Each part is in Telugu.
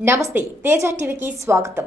నమస్తే తేజ టీవీకి స్వాగతం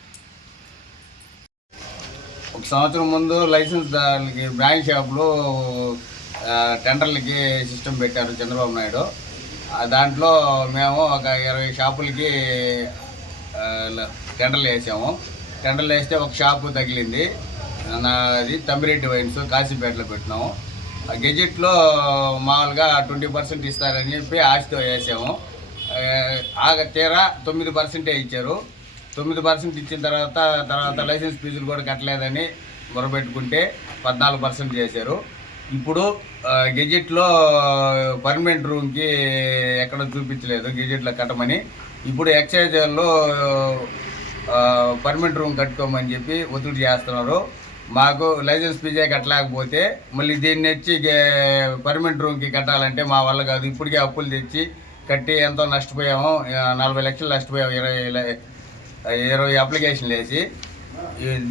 ఒక సంవత్సరం ముందు లైసెన్స్ దానికి బ్యాంక్ షాప్లో టెండర్లకి సిస్టమ్ పెట్టారు చంద్రబాబు నాయుడు. దాంట్లో మేము ఒక ఇరవై షాపులకి టెండర్లు వేసాము. టెండర్లు వేస్తే ఒక షాపు తగిలింది. నాది తమ్మిరెడ్డి వైన్స్ కాశీపేటలో పెట్టినాము. ఆ గెజెట్లో మామూలుగా ట్వంటీ పర్సెంట్ ఇస్తారని చెప్పి ఆశతో వేసాము. ఆగ తీరా తొమ్మిది పర్సెంటే ఇచ్చారు. తొమ్మిది పర్సెంట్ ఇచ్చిన తర్వాత తర్వాత లైసెన్స్ ఫీజులు కూడా కట్టలేదని మొరబెట్టుకుంటే పద్నాలుగు పర్సెంట్ చేశారు. ఇప్పుడు గెజెట్లో పర్మనెంట్ రూమ్కి ఎక్కడ చూపించలేదు గెజెట్లో కట్టమని. ఇప్పుడు ఎక్సైజ్లో పర్మనెంట్ రూమ్ కట్టుకోమని చెప్పి ఒత్తిడి చేస్తున్నారు. మాకు లైసెన్స్ ఫీజే కట్టలేకపోతే మళ్ళీ దీన్ని వచ్చి పర్మనెంట్ రూమ్కి కట్టాలంటే మా వల్ల కాదు. ఇప్పటికే అప్పులు తెచ్చి కట్టి ఎంతో నష్టపోయాము. నలభై లక్షలు నష్టపోయాము. ఇరవై ఇరవై అప్లికేషన్లు వేసి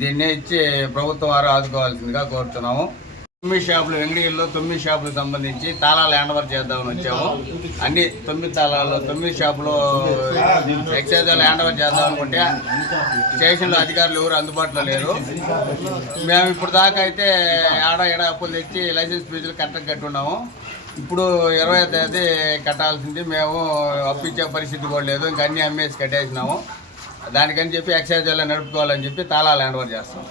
దీన్ని ఇచ్చి ప్రభుత్వం వారు ఆదుకోవాల్సిందిగా కోరుతున్నాము. తొమ్మిది షాపులు వెంగళగిరిలో తొమ్మిది షాపులకు సంబంధించి తాళాలు హ్యాండ్ఓవర్ చేద్దామని వచ్చాము. అన్ని తొమ్మిది తాళాలు తొమ్మిది షాపులు ఎక్సైజ్ హ్యాండ్ఓవర్ చేద్దాం అనుకుంటే స్టేషన్లో అధికారులు ఎవరు అందుబాటులో లేరు. మేము ఇప్పుడు దాకా అయితే ఆడ ఏడ అప్పులు తెచ్చి లైసెన్స్ ఫీజులు కట్ట కట్టున్నాము. ఇప్పుడు ఇరవై తేదీ కట్టాల్సింది. మేము అప్పించే పరిస్థితి కూడా లేదు. ఇంకా అన్ని అమ్మేసి కట్టేసినాము. దానికని చెప్పి ఎక్సైజ్ నడుపుకోవాలని చెప్పి తాళాలు హ్యాండ్ ఓవర్ చేస్తాం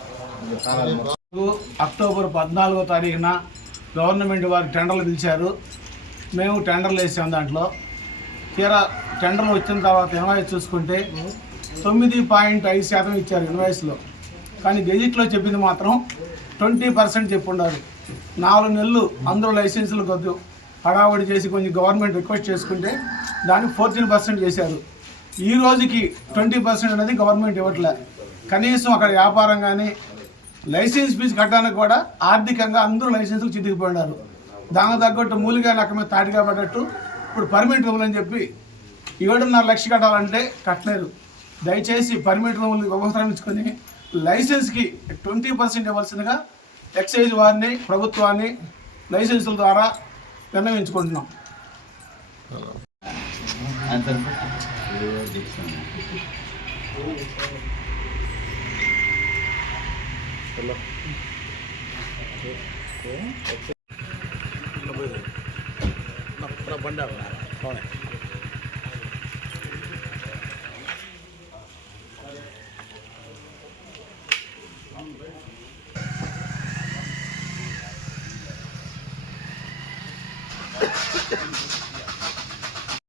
అక్టోబర్ పద్నాలుగో తారీఖున గవర్నమెంట్ వారు టెండర్లు పిలిచారు. మేము టెండర్లు వేసాం దాంట్లో. తీరా టెండర్లు వచ్చిన తర్వాత ఇన్వాయిస్ చూసుకుంటే తొమ్మిది పాయింట్ ఐదు శాతం ఇచ్చారు ఇన్వాయిస్లో కానీ గెజిట్లో చెప్పింది మాత్రం ట్వంటీ పర్సెంట్ చెప్పుండారు నాలుగు నెలలు అందరూ లైసెన్సులు కొద్ది. హడావుడి చేసి కొంచెం గవర్నమెంట్ రిక్వెస్ట్ చేసుకుంటే దాన్ని ఫోర్టీన్ పర్సెంట్ చేశారు. ఈ రోజుకి ట్వంటీ పర్సెంట్ అనేది గవర్నమెంట్ ఇవ్వట్లే. కనీసం అక్కడ వ్యాపారం కానీ లైసెన్స్ ఫీజు కట్టడానికి కూడా ఆర్థికంగా అందరూ లైసెన్సులు చితికిపోయినారు. దానికి తగ్గట్టు మూలిగా నక్క మీద తాటిగా పడ్డట్టు ఇప్పుడు పర్మిట్ రూములు అని చెప్పి ఏడున్నర లక్ష కట్టాలంటే కట్టలేదు దయచేసి పర్మిట్ రూములు ఉపసంహరించుకొని లైసెన్స్కి ట్వంటీ పర్సెంట్ ఇవ్వాల్సిందిగా ఎక్సైజ్ వారిని ప్రభుత్వాన్ని లైసెన్సుల ద్వారా విన్నవించుకుంటున్నాం. బండి అవునా